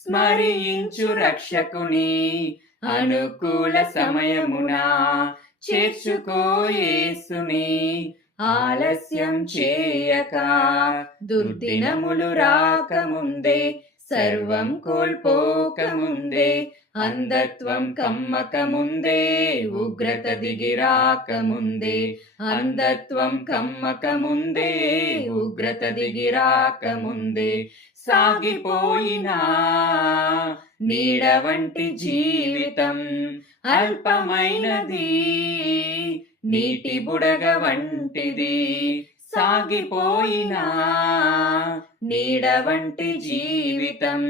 స్మరించు రక్షకుని. అనుకూల సమయమున చేర్చుకోయేసుని ఆలస్యం చేయక దుర్దినములు రాకముందే సర్వం కోల్పోకముందే అంధత్వం కమ్మకముందే ఉగ్రత దిగిరాకముందే. అంధత్వం కమ్మకముందే ఉగ్రత దిగిరాకముందే. సాగిపోయినా నీడ వంటి జీవితం అల్పమైనది నీటి బుడగ వంటిది. సాగిపోయినా నీడ వంటి జీవితం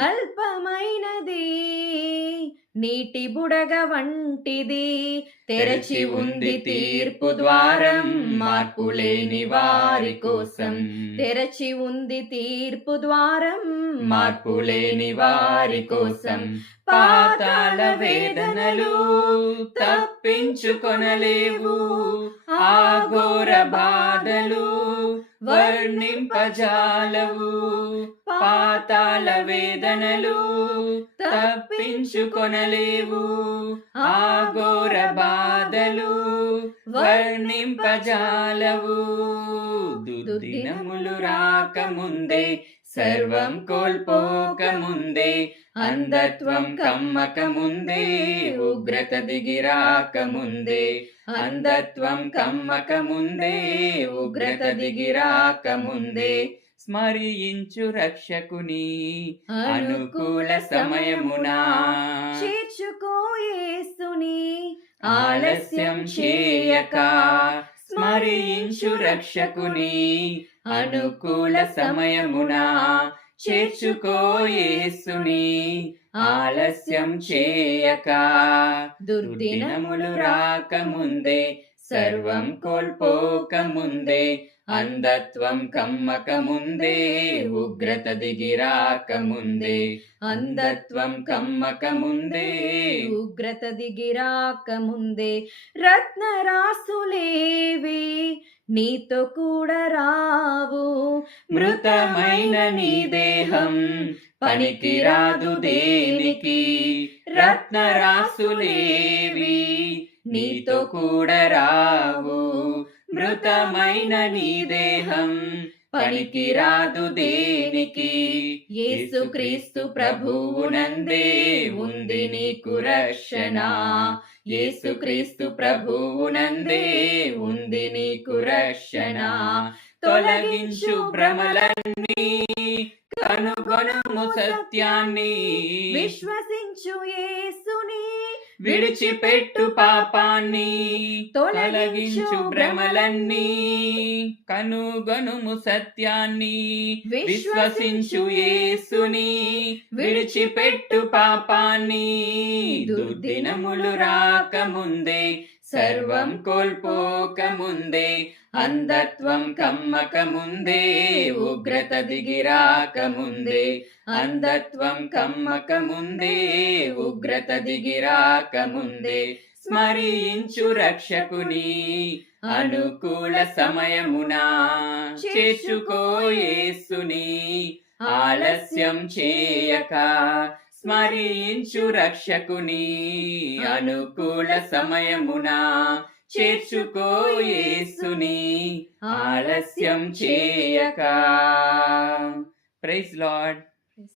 అల్పమైనది నీటి బుడగ వంటిది. తెరచి ఉంది తీర్పు ద్వారం మార్పు లేని వారి కోసం. తెరచి ఉంది తీర్పు ద్వారం మార్పు లేని వారి కోసం. పాతాళ వేదనలు తప్పించుకొనలేవు. ఆఘోర బాధలు వర్ణింపజాలవు. పాతాళ వేదనలు తప్పించుకొనలేవు. ఆగోర బాధలు వర్ణింపజాలవు. దుర్దినములు రాకముందే సర్వం కోల్పోకముందే అంధత్వం కమ్మకముందే ఉగ్రత దిగిరాకముందే అంధత్వం కమ్మకముందే ఉగ్రత దిగిరాకముందే స్మరించు రక్షకుని అనుకూల సమయమున. చేర్చుకో యేసుని ఆలస్యం చేయక. స్మరించు రక్షకుని అనుకూల సమయమున చేర్చుకోయేసుని ఆలస్యం చేయక దుర్దినములు రాకముందే సర్వం కోల్పోకముందే అంధత్వం కమ్మకముందే ఉగ్రత దిగిరాకముందే అంధత్వం కమ్మకముందే ఉగ్రత దిగిరాకముందే రత్నరాసులేవి నీతో కూడా రావు మృతమైన నీ దేహం పనికిరాదు దేనికి రత్నరాసులేవి నీతో కూడా రావు మృతమైన నీ దేహం పనికిరాదు దేనికి. యేసుక్రీస్తు ప్రభువునందే ఉంది నీకు రక్షణ. యేసుక్రీస్తు ప్రభువునందే ఉంది నీకు రక్షణ. తొలగించు భ్రమలన్నీ కనుగొనము సత్యాన్ని. విశ్వసించు యేసుని. విడిచిపెట్టు పాపాన్ని తొలగించు భ్రమలన్నీ. కనుగొనుము సత్యాన్ని విశ్వసించు యేసుని. విడిచిపెట్టు పాపాన్ని. దుర్దినములు రాకముందే సర్వం కోల్పోకముందే అంధత్వం కమ్మకముందే ఉగ్రత దిగిరాకముందే. అంధత్వం కమ్మకముందే ఉగ్రత దిగిరాకముందే. స్మరించు రక్షకుని అనుకూల సమయమున చేసుకోయేసుని ఆలస్యం చేయక స్మరించు రక్షకుని అనుకూల సమయమున చేర్చుకో యేసుని. ఆలస్యం చేయక. Praise lord.